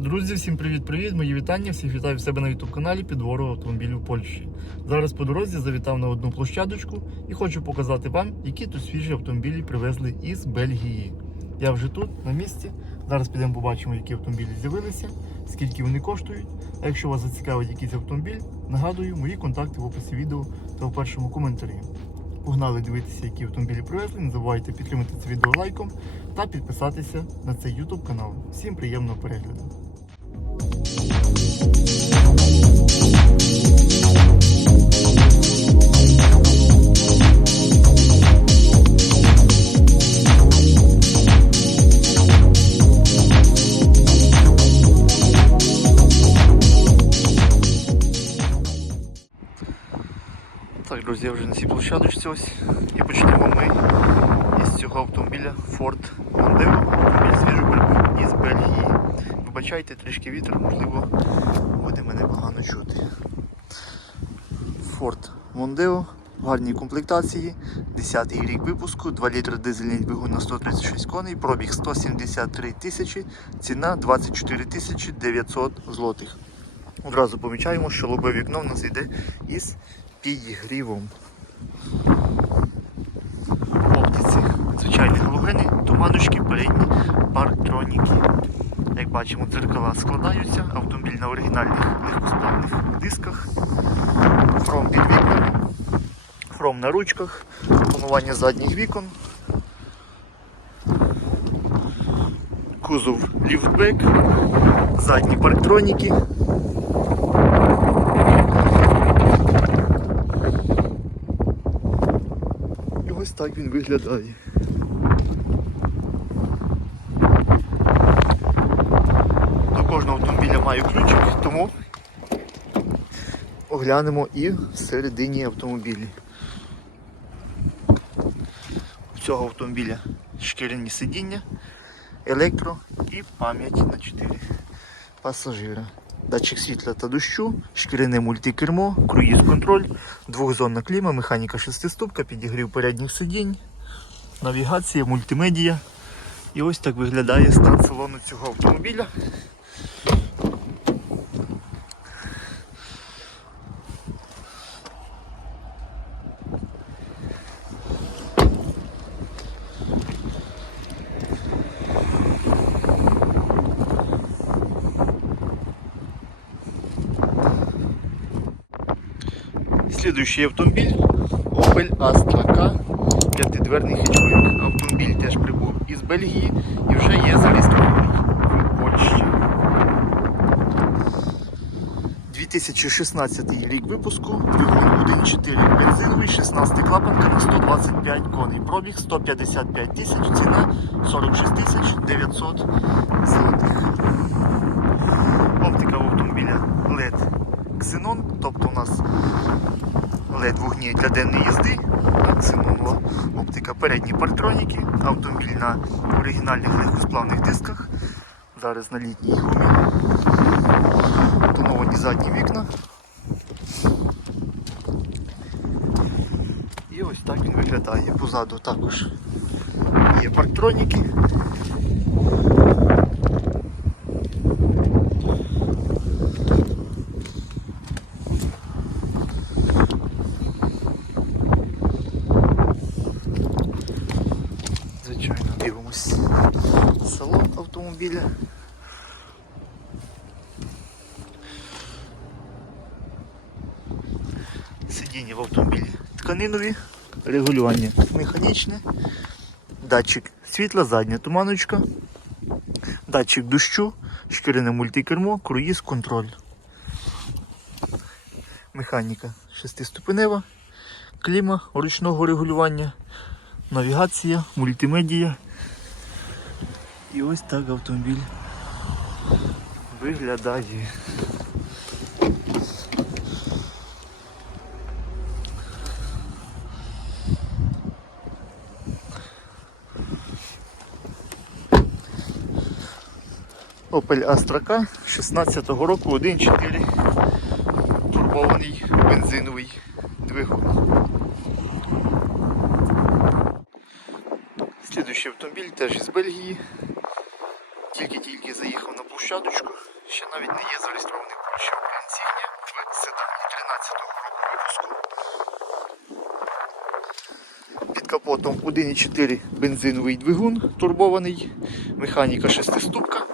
Друзі, всім привіт-привіт! Мої вітання. Всіх вітаю в себе на youtube каналі Підвору автомобілів Польщі. Зараз по дорозі завітав на одну площадочку і хочу показати вам, які тут свіжі автомобілі привезли із Бельгії. Я вже тут, на місці. Зараз підемо побачимо, які автомобілі з'явилися, скільки вони коштують. А якщо вас зацікавить якийсь автомобіль, нагадую, мої контакти в описі відео та в першому коментарі. Погнали дивитися, які автомобілі привезли. Не забувайте підтримати це відео лайком та підписатися на цей YouTube канал. Всім приємного перегляду! Так, друзі, я вже на цій площадочці ось. І почнемо ми із цього автомобіля Ford Mondeo. Автомобіль свіжо прибув із Бельгії. Вибачайте, трішки вітер, можливо, буде мене погано чути. Ford Mondeo в гарній комплектації, 10-й рік випуску, 2 літри дизельний двигун на 136 коней, пробіг 173 тисячі, ціна 24 тисячі 900 злотих. Одразу помічаємо, що лобове вікно в нас йде із підігрівом. Оптиці звичайні галогени, туманочки, передні парктроніки. Як бачимо, дзеркала складаються, автомобіль на оригінальних легкосплавних дисках, хром під вікнами, хром на ручках, тонування задніх вікон, кузов ліфтбек, задні парктроніки. Ось так він виглядає. До кожного автомобіля маю ключик, тому оглянемо і всередині автомобілі. У цього автомобіля шкіряні сидіння, електро і пам'ять на 4 пасажира. Датчик світла та дощу, шкіряне мультикермо, круїз-контроль, двохзонна кліма, механіка шестиступка, підігрів передніх сидінь, навігація, мультимедія. І ось так виглядає стан салону цього автомобіля. Слідуючий автомобіль Opel Astra K, п'ятидверний хетчбек. Автомобіль теж прибув із Бельгії і вже є зареєстрований в Польщі. 2016 рік випуску, двигун 1.4 бензиновий, 16 клапанка на 125 коней. Пробіг 155 тисяч, ціна 46 тисяч 900 злотих. Оптика в автомобіля LED Xenon, тобто у нас LED вогні для денної їзди, ксенонова оптика, передні партроніки, автомобіль на оригінальних легкосплавних дисках. Зараз на літній гумі. Тоновані задні вікна. І ось так він виглядає. Позаду також є парктроніки. Звичайно, дивимось салон автомобіля. Сидіння в автомобілі тканинові, регулювання механічне, датчик світла, задня туманочка, датчик дощу, шкіряне мультикермо, круїз, контроль. Механіка шестиступенева, кліма ручного регулювання, навігація, мультимедія. І ось так автомобіль виглядає. Opel Astra K 16-го року 1.4 турбований бензиновий двигун. Слідуючий автомобіль теж із Бельгії. Тільки-тільки заїхав на площадочку, ще навіть не є зареєстрований в Польщі седані 13-го року випуску. Під капотом 1,4 бензиновий двигун турбований, механіка шестиступка,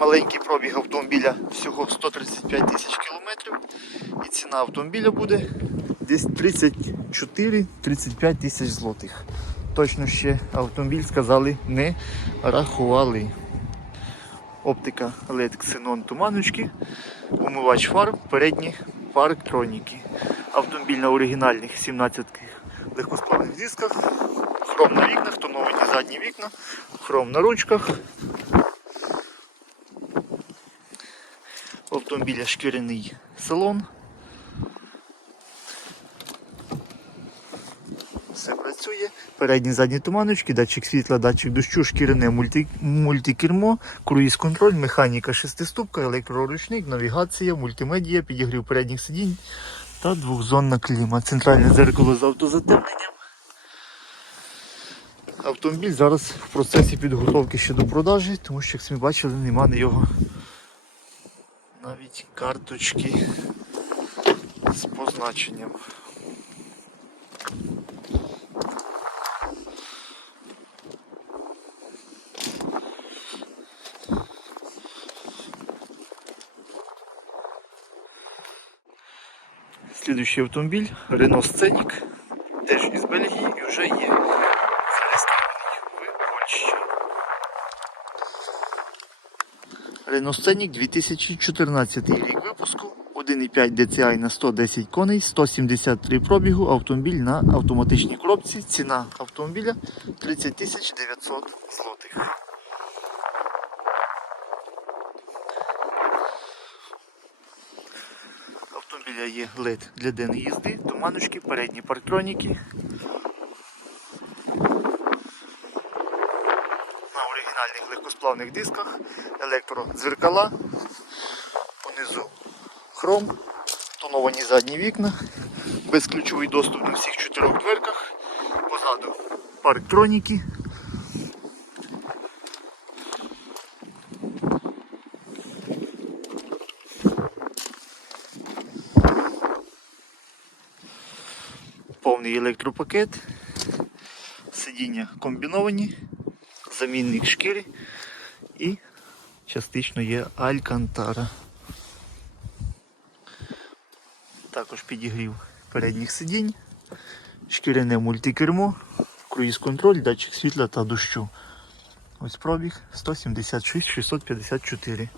маленький пробіг автомобіля всього 135 тисяч кілометрів. І ціна автомобіля буде десь 34-35 тисяч злотих. Точно ще автомобіль сказали не рахували. Оптика LED Xenon туманочки, умивач фар, передні парктроніки. Автомобіль на оригінальних 17 легкосплавних дисках, хром на вікнах, тоновані задні вікна, хром на ручках. У автомобіля шкіряний салон. Все працює. Передні задні туманочки, датчик світла, датчик дощу, шкіряне мульти... мультикермо, круїз-контроль, механіка шестиступка, електроручник, навігація, мультимедія, підігрів передніх сидінь та двохзонна кліма. Центральне дзеркало з автозатемненням. Автомобіль зараз в процесі підготовки ще до продажі, тому що, як самі бачили, нема на його навіть карточки з позначенням. Слідуючий автомобіль Renault Scenic, теж із Бельгії і вже є зареєстрований в Польщі. Scenic 2014 рік випуску, 1,5 DCI на 110 коней, 173 пробігу, автомобіль на автоматичній коробці. Ціна автомобіля 30 900 злотих. Автомобіля є LED для денної їзди, туманочки, передні парктроніки. На оригінальних легкосплавних дисках, електродзеркала, понизу хром, тоновані задні вікна, безключовий доступ на всіх чотирьох дверках, позаду парктроніки. повний електропакет, сидіння комбіновані, замінник шкіри і частично є алькантара. Також підігрів передніх сидінь, шкіряне мультикермо, круїз-контроль, датчик світла та дощу. Ось пробіг 176 654.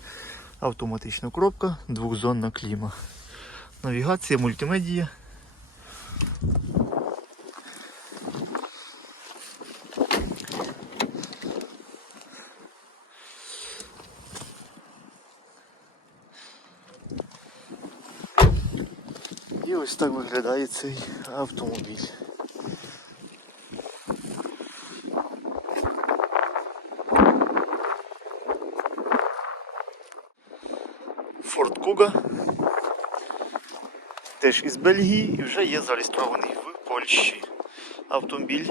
Автоматична коробка, двохзонна кліма. Навігація, мультимедія. Ось так виглядає цей автомобіль. Форт Куга Теж із Бельгії і вже є зареєстрований в Польщі. Автомобіль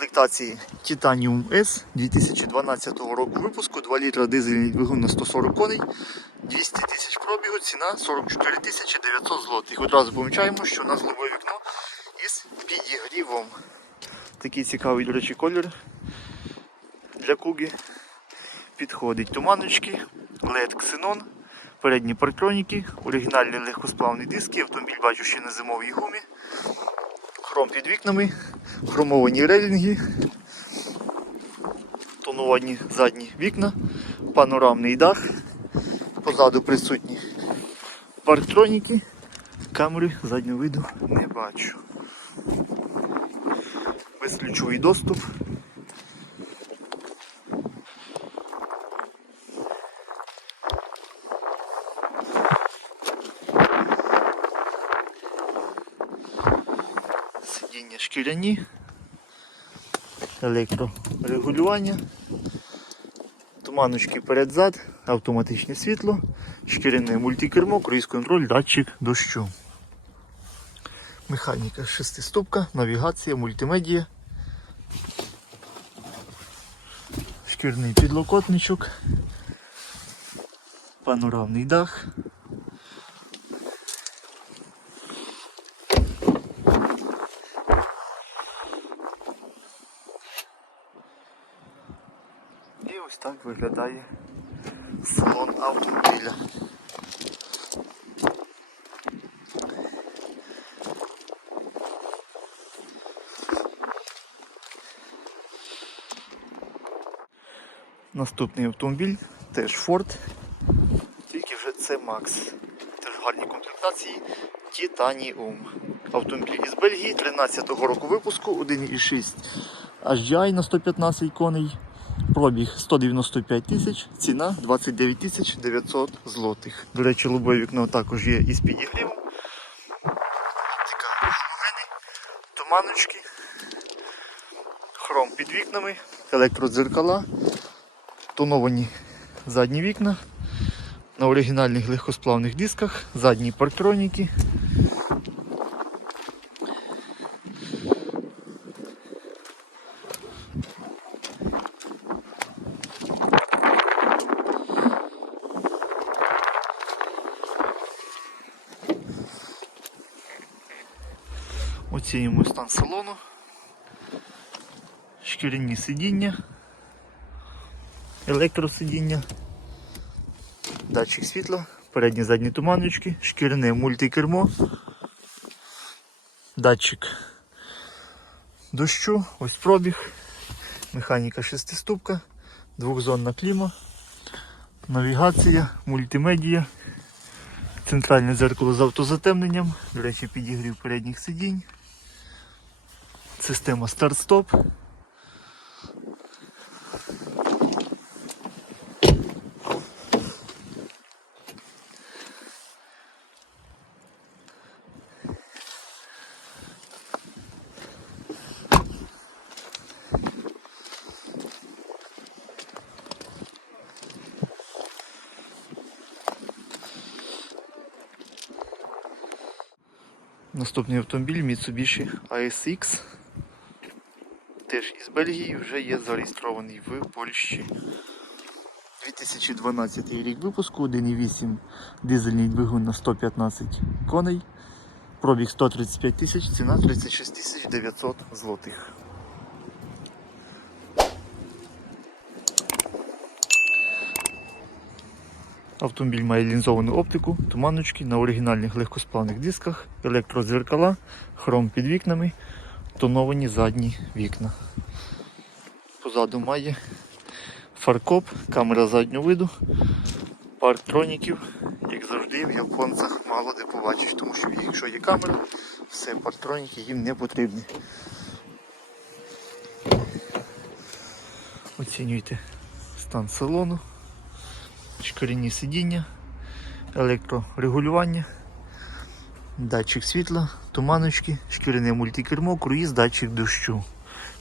комплектації Titanium S 2012 року випуску, 2 літра дизельний двигун на 140 коней, 200 тисяч пробігу, ціна 44 тисячі 900 злотих. Одразу помічаємо, що у нас лобове вікно із підігрівом. Такий цікавий, до речі, колір для куги. Підходить туманочки, LED Xenon, передні парктроніки, оригінальні легкосплавні диски, автомобіль бачу ще на зимовій гумі, хром під вікнами, хромовані рейлінги, тоновані задні вікна, панорамний дах, позаду присутні парктроніки, камери заднього виду не бачу. Безключовий доступ. Сидіння шкіряні, електрорегулювання, туманочки перед-зад, автоматичне світло, шкіряне мультикермо, круїз-контроль, датчик дощу. Механіка шестиступка, навігація, мультимедія. шкірний підлокотничок, панорамний дах. І ось так виглядає салон автомобіля. Наступний автомобіль теж Ford, тільки вже це Max. Теж гарні комплектації Titanium. Автомобіль із Бельгії 13-го року випуску, 1,6 HDI на 115 коней. Пробіг 195 тисяч, ціна 29 тисяч 900 злотих. До речі, лобове вікно також є із підігрівом. Цікаві шумини, туманочки, хром під вікнами, електродзеркала, тоновані задні вікна на оригінальних легкосплавних дисках, задні парктроніки. Стан салону. Шкіряні сидіння, електросидіння, датчик світла, передні задні туманочки, шкіряне мультикермо, датчик дощу, ось пробіг, механіка шестиступка, двохзонна кліма, навігація, мультимедія, центральне дзеркало з автозатемненням, до речі, підігрів передніх сидінь, система старт-стоп. Наступний автомобіль Mitsubishi ASX. Теж із Бельгії вже є зареєстрований в Польщі. 2012 рік випуску, 1,8 дизельний двигун на 115 коней. Пробіг 135 тисяч, ціна 36 тисяч 900 злотих. Автомобіль має лінзовану оптику, туманочки на оригінальних легкосплавних дисках, електрозеркала, хром під вікнами, тоновані задні вікна. Позаду має фаркоп, камера заднього виду, парктроніків, як завжди в японцях мало де побачиш, тому що якщо є камера, все парктроніки їм не потрібні. Оцінюйте стан салону шкіряні сидіння, електрорегулювання, датчик світла, туманочки, шкіряне мультикермо, круїз, датчик дощу,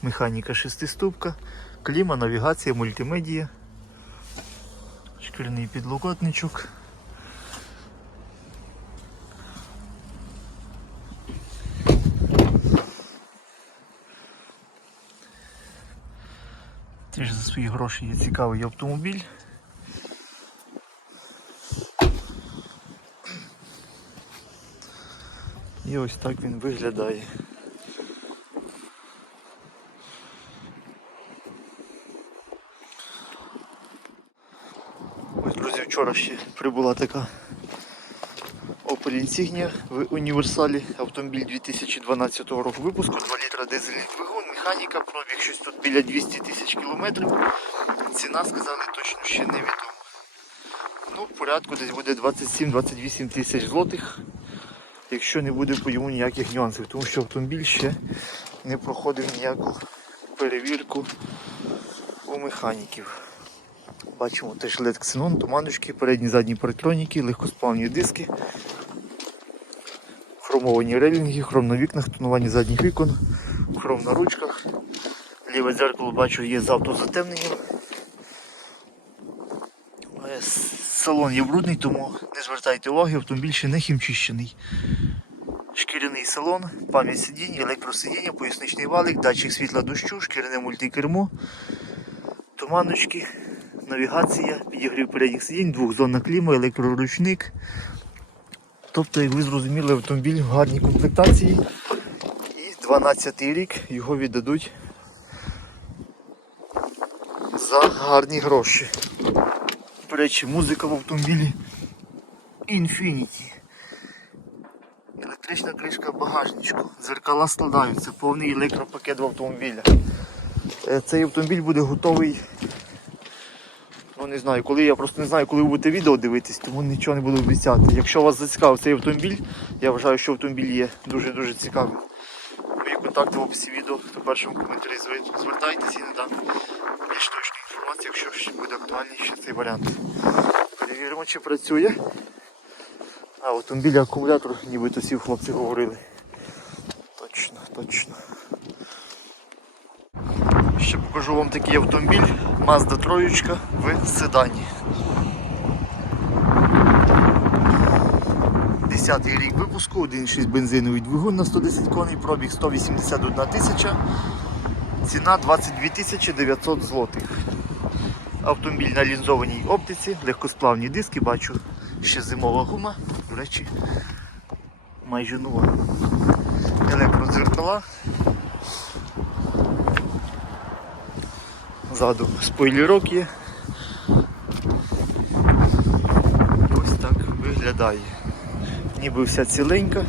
механіка шестиступка, кліма, навігація, мультимедія, шкіряний підлокотничок. Теж за свої гроші є цікавий автомобіль. І ось так він виглядає. Ось, друзі, вчора ще прибула така Opel Insignia в універсалі. Автомобіль 2012 року випуску, 2 літра дизельний двигун, механіка, пробіг щось тут біля 200 тисяч кілометрів. Ціна сказали точно ще невідомо. Ну, в порядку десь буде 27-28 тисяч злотих якщо не буде по йому ніяких нюансів, тому що автомобіль ще не проходив ніяку перевірку у механіків. Бачимо теж LED ксенон, туманочки, передні задні парктроніки, легкосплавні диски, хромовані релінги, хром на вікнах, тонування задніх вікон, хром на ручках. Ліве дзеркало бачу є з автозатемненням. Е, Салон є брудний, тому звертайте уваги, автомобіль ще не хімчищений. Шкіряний салон, пам'ять сидінь, електросидіння, поясничний валик, датчик світла дощу, шкіряне мультикермо, притуманочки, навігація, підігрів передніх сидінь, двохзонна кліма, електроручник. Тобто, як ви зрозуміли, автомобіль в гарній комплектації. І 12 рік його віддадуть за гарні гроші. До речі, музика в автомобілі Infinity. Електрична кришка багажничку. Дзеркала складаються, повний електропакет в автомобіля. Е, Цей автомобіль буде готовий. Ну не знаю, коли я просто не знаю, коли ви будете відео дивитись, тому нічого не буду обіцяти. Якщо вас зацікавив цей автомобіль, я вважаю, що автомобіль є дуже-дуже цікавий. Мої контакти в описі відео, в першому коментарі звертайтеся і надам більш точну інформацію, якщо ще буде актуальний ще цей варіант. Перевіримо, чи працює. А, автомобіль акумулятор, нібито всі хлопці говорили. Точно, точно. Ще покажу вам такий автомобіль Mazda 3 в седані. 10 рік випуску, 1.6 бензиновий двигун на 110 коней, пробіг 181 тисяча, ціна 22 тисячі 900 злотих. Автомобіль на лінзованій оптиці, легкосплавні диски, бачу ще зимова гума, речі, майже нова. Електродзеркала. Ззаду спойлерок є. Ось так виглядає. Ніби вся ціленька.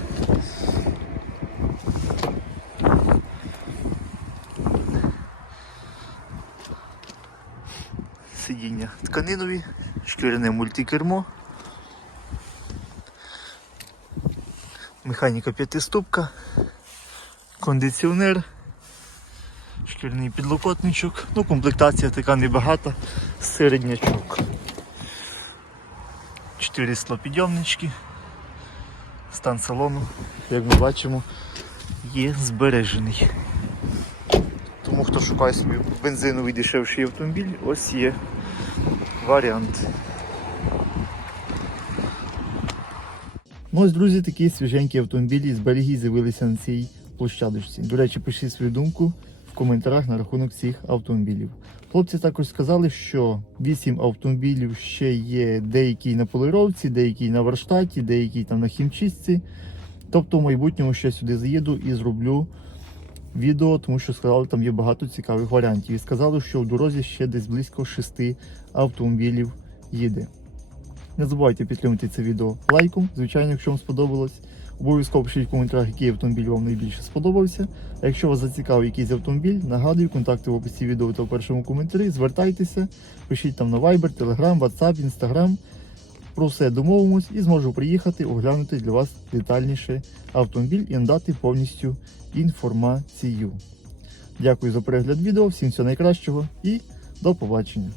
Сидіння тканинові, шкіряне мультикермо. Механіка п'ятиступка, кондиціонер, шкіряний підлокотничок, ну комплектація така небагата, середнячок. Чотири склопідйомнички. Стан салону, як ми бачимо, є збережений. Тому хто шукає собі бензиновий дешевший автомобіль, ось є варіант. Ну ось, друзі, такі свіженькі автомобілі з Бельгії з'явилися на цій площадочці. До речі, пишіть свою думку в коментарях на рахунок цих автомобілів. Хлопці також сказали, що 8 автомобілів ще є деякі на полировці, деякі на верштаті, деякі там на хімчистці. Тобто в майбутньому ще сюди заїду і зроблю відео, тому що сказали, там є багато цікавих варіантів. І сказали, що в дорозі ще десь близько 6 автомобілів їде. Не забувайте підтримати це відео лайком, звичайно, якщо вам сподобалось. Обов'язково пишіть в коментарях, який автомобіль вам найбільше сподобався. А якщо вас зацікавив якийсь автомобіль, нагадую, контакти в описі відео та в першому коментарі. Звертайтеся, пишіть там на Viber, Telegram, WhatsApp, Instagram. Про все домовимось і зможу приїхати оглянути для вас детальніше автомобіль і надати повністю інформацію. Дякую за перегляд відео, всім всього найкращого і до побачення.